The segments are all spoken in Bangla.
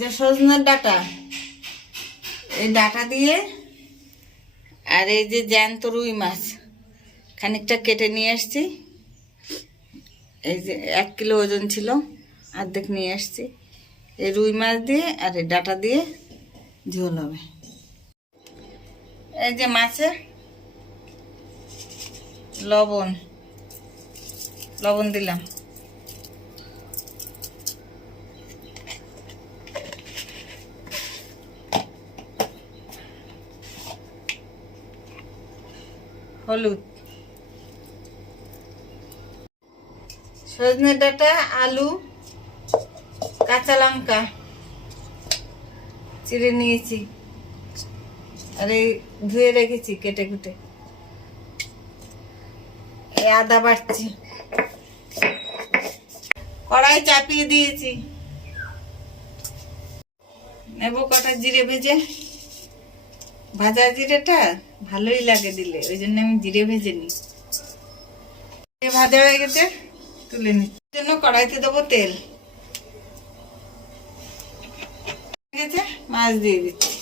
যে সজনের ডাটা। এই ডাটা দিয়ে আর এই যে জ্যান্ত রুই মাছ। খানিকটা কেটে নিয়ে আসছি। এই যে এক কিলো ওজন ছিল, অর্ধেক নিয়ে আসছি। এই রুই মাছ দিয়ে আর এই ডাটা দিয়ে ঝোল হবে। এই যে মাছে লবণ। লবণ দিলাম। হলুদ। সজনে ডাঁটা, আলু, কাঁচা লঙ্কা চিড়ে নিয়েছি। আর এই ধুয়ে রেখেছি কেটে কুটে। এই আদা বাড়ছি। কড়াই চাপিয়ে দিয়েছি। নেব কটা জিরে ভেজে। ভাজা জিরেটা ভালোই লাগে দিলে, ওই জন্য আমি জিরে ভেজে নিই ভাজা হয়ে গেছে, তুলে নি জন্য কড়াইতে দেবো তেল। গেছে, মাছ দিয়ে দিচ্ছি।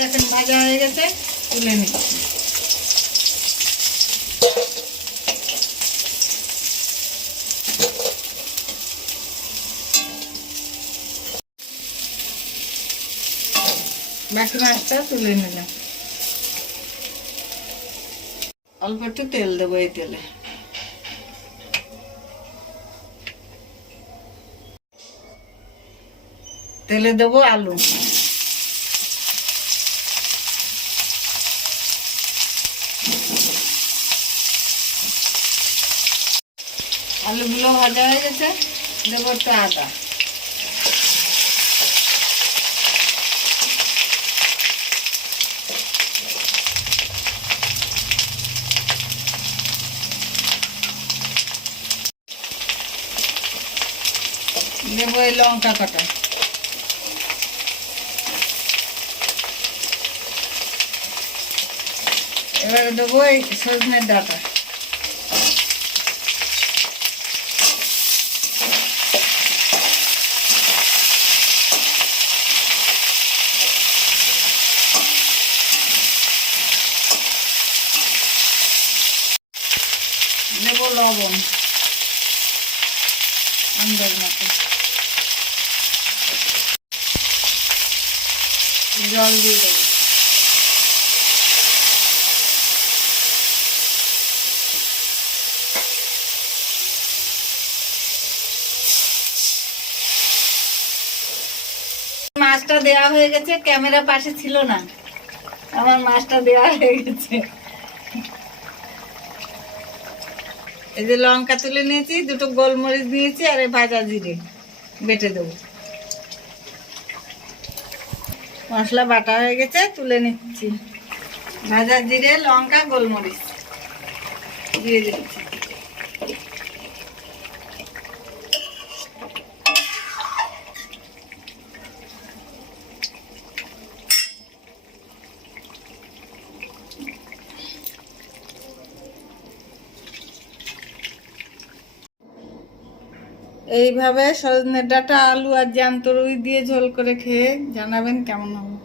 দেখেন, ভাজা হয়ে গেছে, তুলে নিচ্ছি। বাকি মাছটা তুলে নিলাম। অল্প একটু তেল দেবো এই তেলে। তেলে দেবো আলু। আলুগুলো ভাজা হয়ে গেছে, দেবো একটু আদা। দেবো এই লঙ্কা কাটা। এবারে দেবো এই সজনের ডাটা। দেবো লবণ। আন্দাজ মতো জল দিয়ে দেবো। মাছটা দেওয়া হয়ে গেছে, ক্যামেরা পাশে ছিল না। আমার মাছটা দেওয়া হয়ে গেছে। এই যে লঙ্কা তুলে নিয়েছি, দুটো গোলমরিচ নিয়েছি আর এই ভাজা জিরে বেটে দেবো। মশলা বাটা হয়ে গেছে, তুলে নিচ্ছি। ভাজা জিরে, লঙ্কা, গোলমরিচ। দিয়ে দিচ্ছি। এইভাবে সজনে ডাটা আলু আর জ্যান্ত রুই দিয়ে ঝোল করে খেয়ে জানাবেন কেমন হবে।